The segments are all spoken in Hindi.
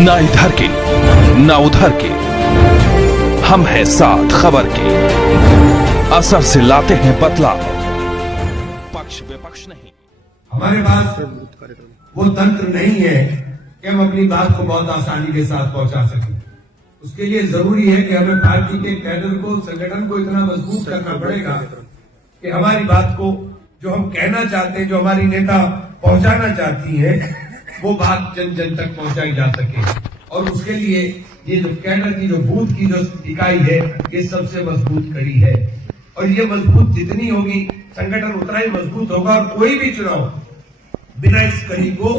ना इधर के ना उधर के, हम हैं साथ खबर के, असर से लाते हैं बदलाव, पक्ष विपक्ष नहीं। हमारे पास वो तंत्र नहीं है कि हम अपनी बात को बहुत आसानी के साथ पहुंचा सकें। उसके लिए जरूरी है कि हमें पार्टी के कैडर को, संगठन को इतना मजबूत करना पड़ेगा कि हमारी बात को, जो हम कहना चाहते हैं, जो हमारी नेता पहुंचाना चाहती है, वो बात जन जन तक पहुंचाई जा सके। और उसके लिए ये जो कैडर की, जो बूथ की जो इकाई है, ये सबसे मजबूत कड़ी है। और ये मजबूत जितनी होगी, संगठन उतना ही मजबूत होगा। और कोई भी चुनाव बिना इस कड़ी को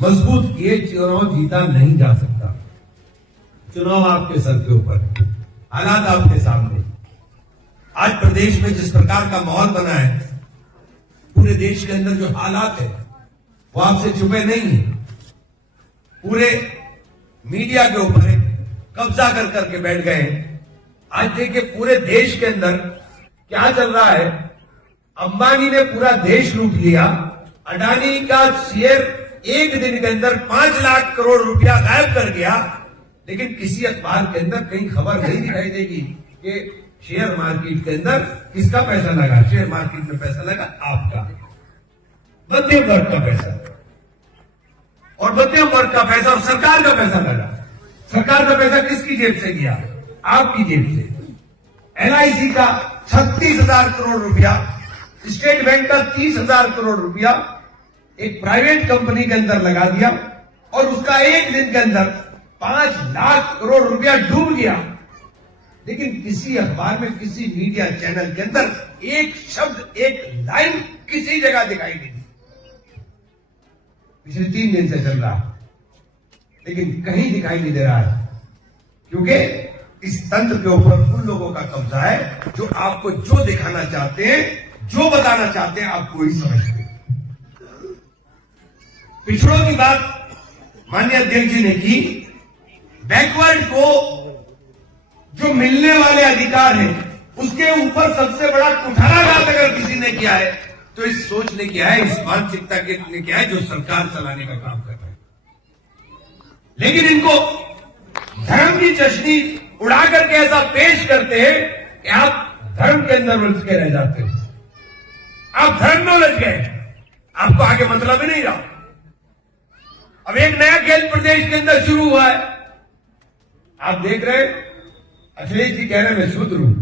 मजबूत किए चुनाव जीता नहीं जा सकता। चुनाव आपके सर के ऊपर, हालात आपके सामने। आज प्रदेश में जिस प्रकार का माहौल बना है, पूरे देश के अंदर जो हालात है वो आपसे छुपे नहीं है। पूरे मीडिया के ऊपर कब्जा कर करके बैठ गए हैं। आज देखिए पूरे देश के अंदर क्या चल रहा है। अंबानी ने पूरा देश लूट लिया। अडानी का शेयर एक दिन के अंदर 5 लाख करोड़ रुपया गायब कर गया। लेकिन किसी अखबार के अंदर कहीं खबर नहीं दिखाई देगी कि शेयर मार्केट के अंदर किसका पैसा लगा। शेयर मार्केट में पैसा लगा आपका, मध्यम वर्ग का पैसा, और मध्यम वर्ग का पैसा और सरकार का पैसा लगा। सरकार का पैसा किसकी जेब से गया? आपकी जेब से। एलआईसी का 36,000 करोड़ रुपया, स्टेट बैंक का 30,000 करोड़ रुपया एक प्राइवेट कंपनी के अंदर लगा दिया, और उसका एक दिन के अंदर 5 लाख करोड़ रुपया डूब गया। लेकिन किसी अखबार में, किसी मीडिया चैनल के अंदर एक शब्द, एक लाइन किसी जगह दिखाई नहीं दी। पिछले 3 दिन से चल रहा है, लेकिन कहीं दिखाई नहीं दे रहा है, क्योंकि इस तंत्र के ऊपर उन लोगों का कब्जा है जो आपको जो दिखाना चाहते हैं, जो बताना चाहते हैं, आपको ही समझते हैं। पिछड़ों की बात माननीय अध्यक्ष जी ने की। बैकवर्ड को जो मिलने वाले अधिकार हैं, उसके ऊपर सबसे बड़ा कुठाराघात अगर किसी ने किया है तो इस सोच ने किया है, इस मानसिकता के ने किया है जो सरकार चलाने का काम कर रहे हैं। लेकिन इनको धर्म की चश्नी उड़ा करके ऐसा पेश करते हैं कि आप धर्म के अंदर उलझ के रह जाते हैं। आप धर्म में उलझ गए, आपको आगे मतलब ही नहीं रहा। अब एक नया खेल प्रदेश के अंदर शुरू हुआ है। आप देख रहे हैं, अखिलेश जी कह रहे मैं शूद्र हूं।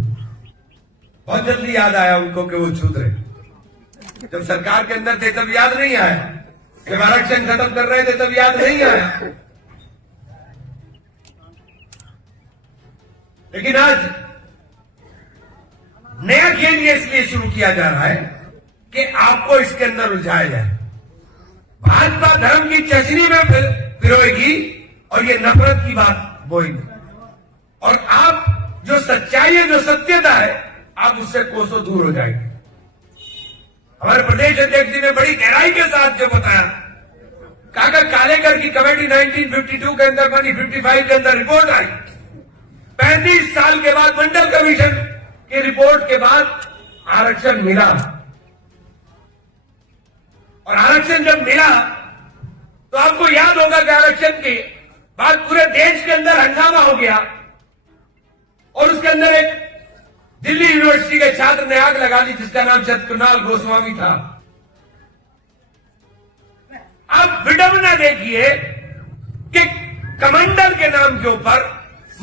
बहुत जल्दी याद आया उनको कि वो शूद्र है। जब सरकार के अंदर थे तब याद नहीं आया, जब आरक्षण खत्म कर रहे थे तब याद नहीं आया। लेकिन आज नया खेल ये इसलिए शुरू किया जा रहा है कि आपको इसके अंदर उलझाया जाए। भाजपा धर्म की चशनी में पिरोएगी और ये नफरत की बात बोएगी, और आप जो सच्चाई है, जो सत्यता है, आप उससे कोसों दूर हो जाएंगे। हमारे प्रदेश अध्यक्ष जी ने बड़ी गहराई के साथ जो बताया, काका कालेकर की कमेटी 1952 के अंदर बनी, 55 के अंदर रिपोर्ट आई। 35 साल के बाद मंडल कमीशन की रिपोर्ट के बाद आरक्षण मिला, और आरक्षण जब मिला तो आपको याद होगा कि आरक्षण के बाद पूरे देश के अंदर हंगामा हो गया, और उसके अंदर एक दिल्ली यूनिवर्सिटी के छात्र ने आग लगा दी जिसका नाम कुणाल गोस्वामी था। अब विडंबना देखिए कि कमंडल के नाम के ऊपर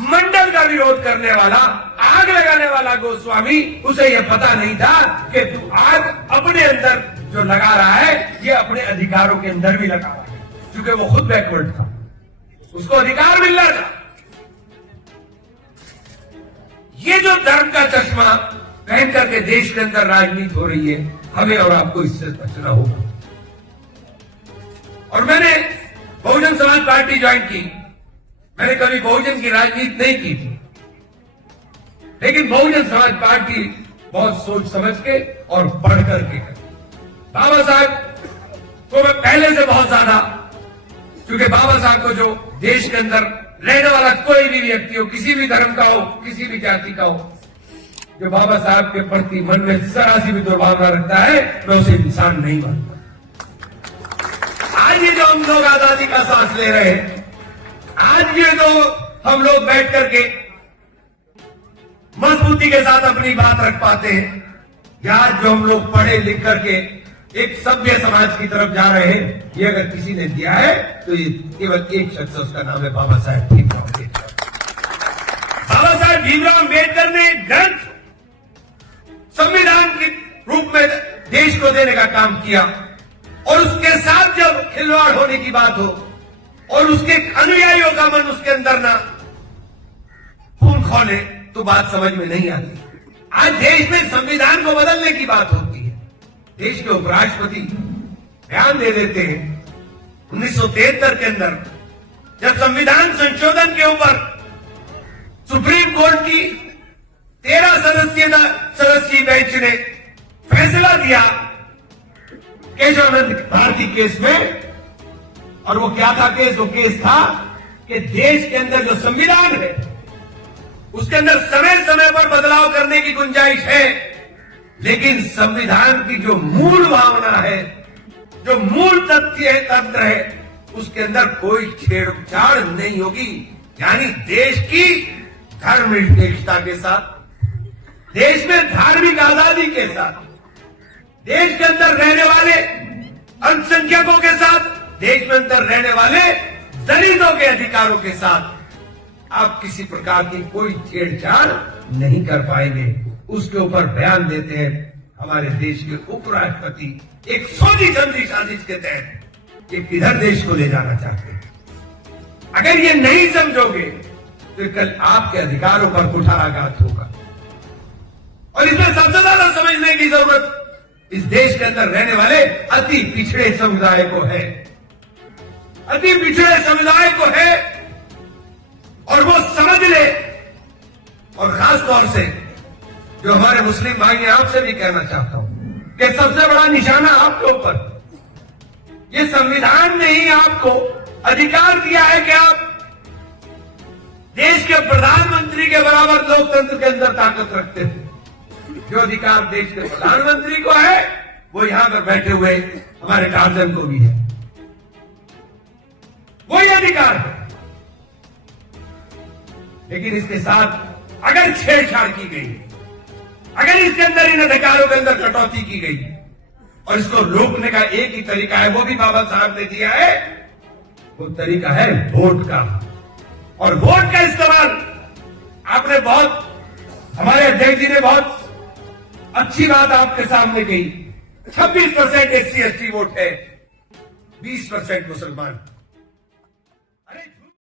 मंडल का विरोध करने वाला, आग लगाने वाला गोस्वामी, उसे यह पता नहीं था कि आग अपने अंदर जो लगा रहा है, ये अपने अधिकारों के अंदर भी लगा रहा है, क्योंकि वो खुद बैकवर्ड था, उसको अधिकार मिल रहा था। ये जो धर्म का चश्मा पहन करके देश के अंदर राजनीति हो रही है, हमें और आपको इससे बचना होगा। और मैंने बहुजन समाज पार्टी ज्वाइन की। मैंने कभी बहुजन की राजनीति नहीं की थी, लेकिन बहुजन समाज पार्टी बहुत सोच समझ के और पढ़ करके बाबा साहब को मैं पहले से बहुत ज्यादा, क्योंकि बाबा साहब को जो देश के अंदर रहने वाला कोई भी व्यक्ति हो, किसी भी धर्म का हो, किसी भी जाति का हो, जो बाबा साहब के प्रति मन में जरा सी भी दुर्भावना रखता है, मैं उसे इंसान नहीं मानता। आज ये जो हम लोग आजादी का सांस ले रहे हैं, आज ये तो हम लोग बैठ करके मजबूती के साथ अपनी बात रख पाते हैं, या जो हम लोग पढ़े लिख करके एक सभ्य समाज की तरफ जा रहे हैं, ये अगर किसी ने दिया है तो ये केवल एक शख्स, उसका नाम है बाबा साहेब भीमराव अम्बेडकर। बाबा साहेब भीमराव अम्बेडकर ने एक ग्रंथ संविधान के रूप में देश को देने का काम किया, और उसके साथ जब खिलवाड़ होने की बात हो और उसके अनुयायियों का मन उसके अंदर ना खून खोले तो बात समझ में नहीं आती। आज देश में संविधान को बदलने की बात होती है, देश के उपराष्ट्रपति बयान दे देते हैं 1973 के अंदर, जब संविधान संशोधन के ऊपर सुप्रीम कोर्ट की 13 सदस्यीय बेंच ने फैसला दिया केशवानंद भारती केस में, और वो क्या था केस? वो केस था कि देश के अंदर जो संविधान है उसके अंदर समय समय पर बदलाव करने की गुंजाइश है, लेकिन संविधान की जो मूल भावना है, जो मूल तंत्र है, उसके अंदर कोई छेड़छाड़ नहीं होगी। यानी देश की धर्मनिरपेक्षता के साथ, देश में धार्मिक आजादी के साथ, देश के अंदर रहने वाले अल्पसंख्यकों के साथ, देश में अंदर रहने वाले दलितों के अधिकारों के साथ आप किसी प्रकार की कोई छेड़छाड़ नहीं कर पाएंगे। उसके ऊपर बयान देते हैं हमारे देश के उपराष्ट्रपति, एक सोची समझी साजिश के तहत ये किधर देश को ले जाना चाहते हैं। अगर ये नहीं समझोगे तो कल आपके अधिकारों पर कुठाराघात होगा, और इसमें सबसे ज्यादा समझने की जरूरत इस देश के अंदर रहने वाले अति पिछड़े समुदाय को है, अति पिछड़े समुदाय को है, और वो समझ ले। और खास तौर से जो हमारे मुस्लिम भाई हैं, आपसे भी कहना चाहता हूं कि सबसे बड़ा निशाना आपके ऊपर, ये संविधान ने ही आपको अधिकार दिया है कि आप देश के प्रधानमंत्री के बराबर लोकतंत्र के अंदर ताकत रखते हैं। जो अधिकार देश के प्रधानमंत्री को है वो यहां पर बैठे हुए हमारे टार्जन को भी है, वही अधिकार है। लेकिन इसके साथ अगर छेड़छाड़ की गई, अगर इसके अंदर इन अधिकारों के अंदर कटौती की गई, और इसको रोकने का एक ही तरीका है, वो भी बाबा साहब ने दिया है, वो तरीका है वोट का। और वोट का इस्तेमाल आपने हमारे अध्यक्ष जी ने बहुत अच्छी बात आपके सामने कही। 26% SC ST वोट है, 20% मुसलमान।